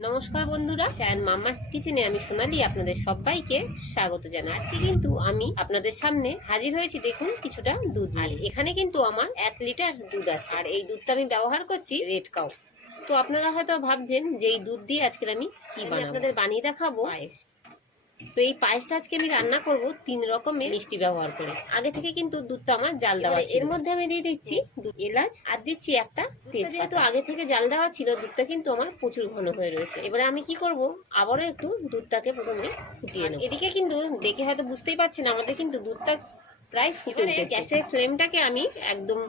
নমস্কার বন্ধুরা স্যান মাম্মাস কিচেনে আমি সোনালি আপনাদের সবাইকে স্বাগত জানাই। আজকে কিন্তু আমি আপনাদের সামনে হাজির হয়েছি দেখুন কিছুটা দুধ আর এখানে কিন্তু আমার এক লিটার দুধ আছে। আর এই দুধটা আমি ব্যবহার করছি রেড কাউ তো আপনারা হয়তো ভাবছেন যে এই দুধ দিয়ে আজকে আমি কি আপনাদের বানিয়ে দেখাবো। তো এই পায়েসটা আজকে আমি রান্না করব তিন রকমের। মিষ্টি ব্যবহার করে। আগে থেকে কিন্তু দুধটা আমার জাল দেওয়া। এর মধ্যে আমি দিয়ে দিচ্ছি এলাচ আর দিচ্ছি একটা তেজপাতা। যেহেতু আগে থেকে জাল দেওয়া ছিল দুধটা কিন্তু আমার প্রচুর ঘন হয়ে রয়েছে। এবারে আমি কি করব? আবারও একটু দুধটাকে প্রথমে ফুটিয়ে নেব। এদিকে কিন্তু দেখে হয়তো বুঝতেই পারছেন আমাদের কিন্তু দুধটা প্রায় ফুটে গ্যাসের ফ্লেমটাকে আমি একদম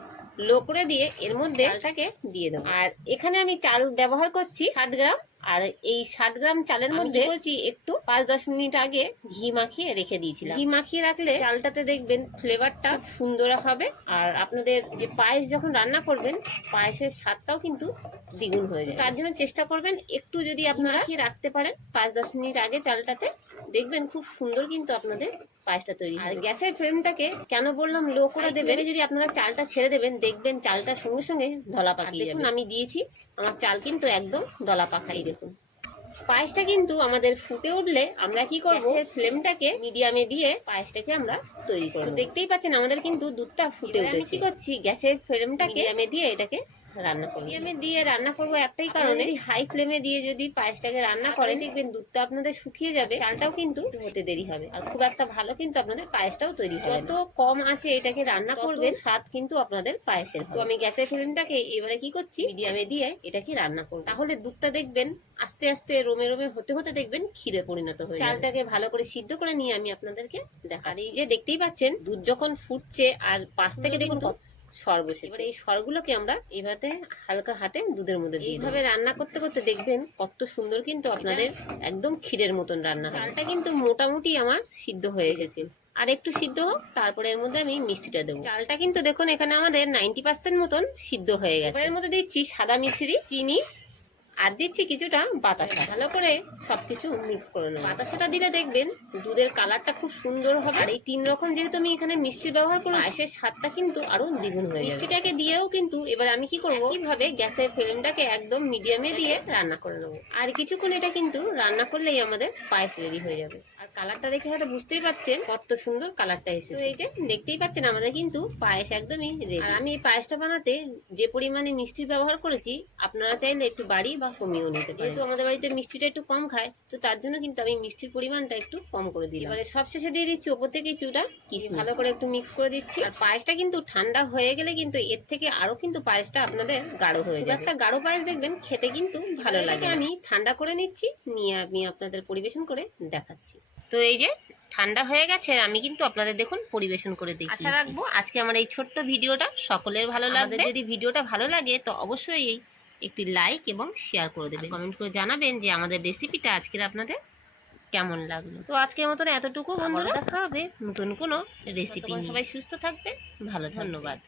লো করে দিয়ে এর মধ্যে চালটাকে দিয়ে দেবো। আর এখানে আমি চাল ব্যবহার করছি ষাট গ্রাম। আর এই ষাট গ্রাম চালের মধ্যে করছি? একটু পাঁচ দশ মিনিট আগে ঘি মাখিয়ে রেখে দিয়েছিলাম। ঘি মাখিয়ে রাখলে চালটাতে দেখবেন ফ্লেভারটা সুন্দর হবে। আর আপনাদের যে পায়েস যখন রান্না করবেন পায়েসের স্বাদটাও কিন্তু দ্বিগুণ হয়ে যায়। তার জন্য চেষ্টা করবেন একটু যদি আপনারা কি রাখতে পারেন পাঁচ দশ মিনিট আগে চালটাতে। দেখবেন খুব সুন্দর কিন্তু আপনাদের পায়েসটা তৈরি আর গ্যাসের ফ্লেমটাকে কেন বললাম লো করে দেবেন? যদি আপনারা চালটা ছেড়ে দেবেন দেখবেন চালটা সঙ্গে সঙ্গে ধলা পাকিয়ে দেখুন আমি দিয়েছি আমার চাল কিন্তু একদম দলা পাখাই দেখুন। পায়েসটা কিন্তু আমাদের ফুটে উঠলে আমরা কি করব? ফ্লেমটাকে মিডিয়ামে দিয়ে পায়েসটাকে আমরা তৈরি করব দেখতেই পাচ্ছেন আমাদের কিন্তু দুধটা ফুটে উঠেছে। কি করছি? গ্যাসের ফ্লেমটাকে মিডিয়ামে দিয়ে এটাকে রান্না করব। দিয়ে রান্না করব একটাই কারণে। হাই ফ্লেমে দিয়ে যদি পায়েসটাকে রান্না করেন দেখবেন দুধটা আপনাদের শুকিয়ে যাবে চালটাও কিন্তু হতে দেরি হবে। আর খুব একটা ভালো কিন্তু আপনাদের পায়েসটাও তৈরি হবে যত কম আছে এটাকে রান্না করবেন স্বাদ কিন্তু আপনাদের পায়েসের তো আমি গ্যাসের ফ্লেমটাকে এবারে কি করছি? মিডিয়ামে দিয়ে এটাকে রান্না করব। তাহলে দুধটা দেখবেন আস্তে আস্তে রোমে রোমে হতে হতে দেখবেন ক্ষীরে পরিণত হয়ে চালটাকে ভালো করে সিদ্ধ করে নিয়ে আমি আপনাদেরকে দেখা এই যে দেখতেই পাচ্ছেন দুধ যখন ফুটছে আর পাশ থেকে দেখুন সর বসেছে। এবার এই সরগুলোকে আমরা এভাবে হালকা হাতে দুধের মধ্যে দিই এইভাবে রান্না করতে করতে দেখবেন কত সুন্দর কিন্তু আপনাদের একদম ক্ষীরের মতন রান্না চালটা কিন্তু মোটামুটি আমার সিদ্ধ হয়ে গেছে। আর একটু সিদ্ধ হোক তারপরে এর মধ্যে আমি মিষ্টিটা দেবো। চালটা কিন্তু দেখুন এখানে আমাদের নাইনটি পার্সেন্ট মতন সিদ্ধ হয়ে গেছে। এর মধ্যে দিচ্ছি সাদা মিশ্রি চিনি আর দিচ্ছি কিছুটা বাতাসা। ভালো করে সবকিছু মিক্স করে নেব। বাতাসাটা দিলে দেখবেন দুধের কালারটা খুব সুন্দর হবে। আর এই তিন রকম যেহেতু আমি এখানে মিষ্টি ব্যবহার করব পায়েসের স্বাদটা কিন্তু আরও দ্বিগুণ হয়ে মিষ্টিটাকে দিয়েও কিন্তু এবার আমি কি করব? কীভাবে গ্যাসের ফ্লেমটাকে একদম মিডিয়ামে দিয়ে রান্না করে নেব। আর কিছুক্ষণ এটা কিন্তু রান্না করলেই আমাদের পায়েস রেডি হয়ে যাবে। আর কালারটা দেখে হয়তো বুঝতেই পাচ্ছেন, কত সুন্দর কালারটা এসেছে। তো এই যে দেখতেই পাচ্ছেন আমাদের কিন্তু পায়েস একদমই রেডি আর আমি এই পায়েসটা বানাতে যে পরিমাণে মিষ্টি ব্যবহার করেছি, আপনারা চাইলে একটু বাড়ি বা কমিয়েও নিতে পারেন। যেহেতু আমাদের বাড়িতে মিষ্টিটা একটু কম খায় তো তার জন্য কিন্তু আমি মিষ্টির পরিমাণটা একটু কম করে দিলাম। এবারে সবশেষে দিয়ে দিচ্ছি ওপর থেকে কিছুটা ভালো করে একটু মিক্স করে দিচ্ছি। আর পায়েসটা কিন্তু ঠান্ডা হয়ে গেলে কিন্তু এর থেকে আরও কিন্তু পায়েসটা আপনাদের গাঢ় হয়ে যাবে। একটা গাঢ় পায়েস দেখবেন খেতে কিন্তু ভালো লাগে আমি ঠান্ডা করে নিচ্ছি নিয়ে আমি আপনাদের পরিবেশন করে দেখাচ্ছি। তো এই যে ঠান্ডা হয়ে গেছে আমি কিন্তু আপনাদের দেখুন পরিবেশন করে দেখি আশা রাখব আজকে আমার এই ছোট্ট ভিডিওটা সকলের ভালো লাগবে। যদি ভিডিওটা ভালো লাগে তো অবশ্যই এই একটি লাইক এবং শেয়ার করে দেবেন। কমেন্ট করে জানাবেন যে আমাদের রেসিপিটা আজকের আপনাদের কেমন লাগল। তো আজকের মতন এতটুকু বন্ধুরা। দেখা হবে। নতুন কোনো রেসিপি সবাই সুস্থ থাকবে ভালো ধন্যবাদ।